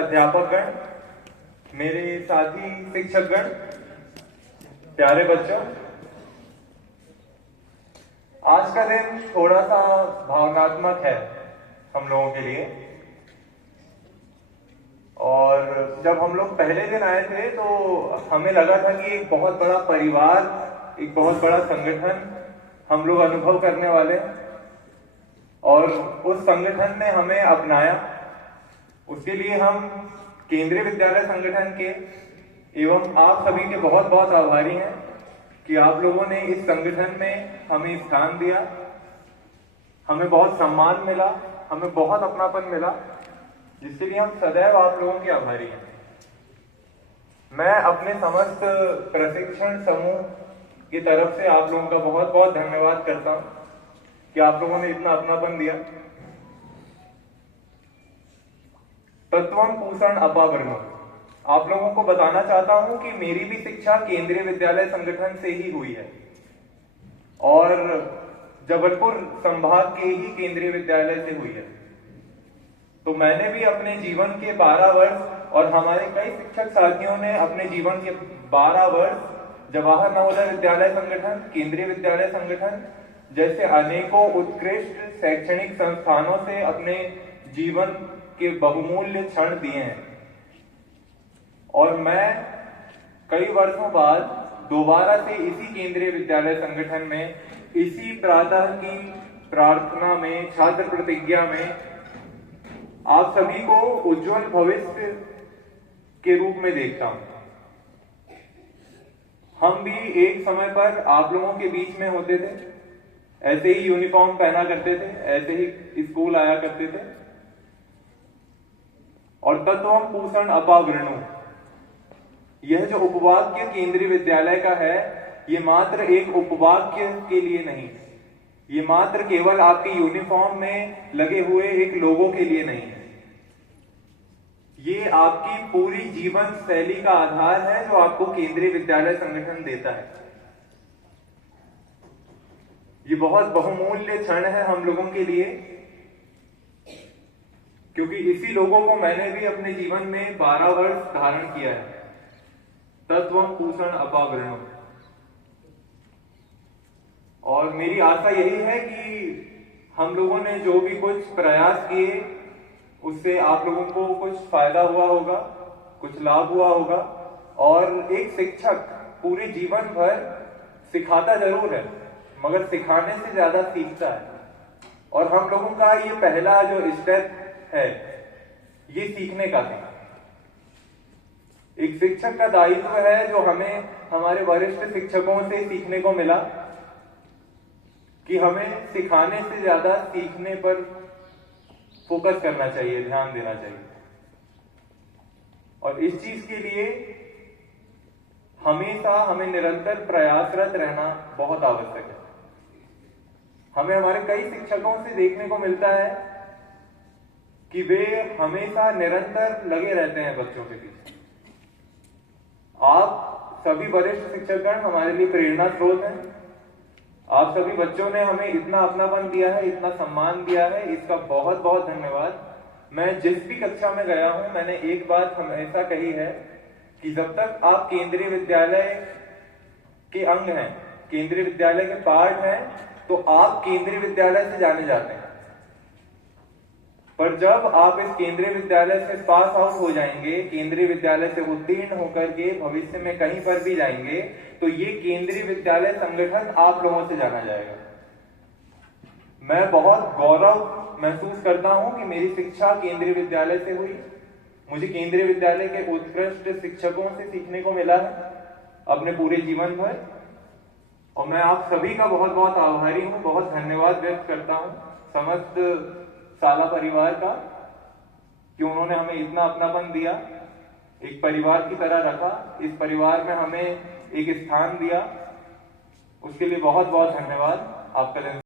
अध्यापकगण, मेरे साथी शिक्षकगण, प्यारे बच्चों, आज का दिन थोड़ा सा भावनात्मक है हम लोगों के लिए। और जब हम लोग पहले दिन आए थे तो हमें लगा था कि एक बहुत बड़ा परिवार, एक बहुत बड़ा संगठन हम लोग अनुभव करने वाले हैं और उस संगठन ने हमें अपनाया। उसके लिए हम केंद्रीय विद्यालय संगठन के एवं आप सभी के बहुत बहुत आभारी हैं कि आप लोगों ने इस संगठन में हमें स्थान दिया, हमें बहुत सम्मान मिला, हमें बहुत अपनापन मिला, जिसके लिए हम सदैव आप लोगों के आभारी हैं। मैं अपने समस्त प्रशिक्षण समूह की तरफ से आप लोगों का बहुत बहुत धन्यवाद करता हूं कि आप लोगों ने इतना अपनापन दिया। तत्वम पूषण अपावरणो, आप लोगों को बताना चाहता हूं कि मेरी भी शिक्षा केंद्रीय विद्यालय संगठन से ही हुई है और जबलपुर संभाग के ही केंद्रीय विद्यालय से हुई है। तो मैंने भी अपने जीवन के 12 वर्ष और हमारे कई शिक्षक साथियों ने अपने जीवन के 12 वर्ष जवाहर नवोदय विद्यालय संगठन, केंद्रीय विद्यालय संगठन जैसे अनेकों उत्कृष्ट शैक्षणिक संस्थानों से अपने जीवन के बहुमूल्य क्षण दिए हैं। और मैं कई वर्षों बाद दोबारा से इसी केंद्रीय विद्यालय संगठन में, इसी प्रातः की प्रार्थना में, छात्र प्रतिज्ञा में आप सभी को उज्जवल भविष्य के रूप में देखता हूं। हम भी एक समय पर आप लोगों के बीच में होते थे, ऐसे ही यूनिफॉर्म पहना करते थे, ऐसे ही स्कूल आया करते थे। और तत्वम पूषण अपावरणो, यह जो उपवाक्य केंद्रीय विद्यालय का है, ये मात्र एक उपवाक्य के लिए नहीं, ये मात्र केवल आपके यूनिफॉर्म में लगे हुए एक लोगो के लिए नहीं है। ये आपकी पूरी जीवन शैली का आधार है जो आपको केंद्रीय विद्यालय संगठन देता है। ये बहुत बहुमूल्य क्षण है हम लोगों के लिए, क्योंकि इसी लोगों को मैंने भी अपने जीवन में 12 वर्ष धारण किया है। तत्वम पूषण अपावरणो। और मेरी आशा यही है कि हम लोगों ने जो भी कुछ प्रयास किए उससे आप लोगों को कुछ फायदा हुआ होगा, कुछ लाभ हुआ होगा। और एक शिक्षक पूरे जीवन भर सिखाता जरूर है, मगर सिखाने से ज्यादा सीखता है। और हम लोगों का ये पहला जो स्टेप है, ये सीखने का है। एक शिक्षक का दायित्व है जो हमें हमारे वरिष्ठ शिक्षकों से सीखने को मिला कि हमें सिखाने से ज्यादा सीखने पर फोकस करना चाहिए, ध्यान देना चाहिए। और इस चीज के लिए हमेशा हमें निरंतर प्रयासरत रहना बहुत आवश्यक है। हमें हमारे कई शिक्षकों से देखने को मिलता है कि वे हमेशा निरंतर लगे रहते हैं बच्चों के पीछे। आप सभी वरिष्ठ शिक्षकगण हमारे लिए प्रेरणा स्रोत हैं। आप सभी बच्चों ने हमें इतना अपनापन दिया है, इतना सम्मान दिया है, इसका बहुत बहुत धन्यवाद। मैं जिस भी कक्षा में गया हूं, मैंने एक बात हमेशा कही है कि जब तक आप केंद्रीय विद्यालय के अंग हैं, केंद्रीय विद्यालय के पार्ट हैं, तो आप केंद्रीय विद्यालय से जाने जाते हैं। पर जब आप इस केंद्रीय विद्यालय से पास आउट हो जाएंगे, केंद्रीय विद्यालय से उत्तीर्ण होकर के भविष्य में कहीं पर भी जाएंगे, तो ये केंद्रीय विद्यालय संगठन आप लोगों से जाना जाएगा। मैं बहुत गौरव महसूस करता हूं कि मेरी शिक्षा केंद्रीय विद्यालय से हुई। मुझे केंद्रीय विद्यालय के उत्कृष्ट शिक्षकों से सीखने को मिला है अपने पूरे जीवन भर। और मैं आप सभी का बहुत बहुत आभारी हूं, बहुत धन्यवाद व्यक्त करता हूं समस्त शाला परिवार का कि उन्होंने हमें इतना अपनापन दिया, एक परिवार की तरह रखा, इस परिवार में हमें एक स्थान दिया। उसके लिए बहुत बहुत धन्यवाद। आपका दिन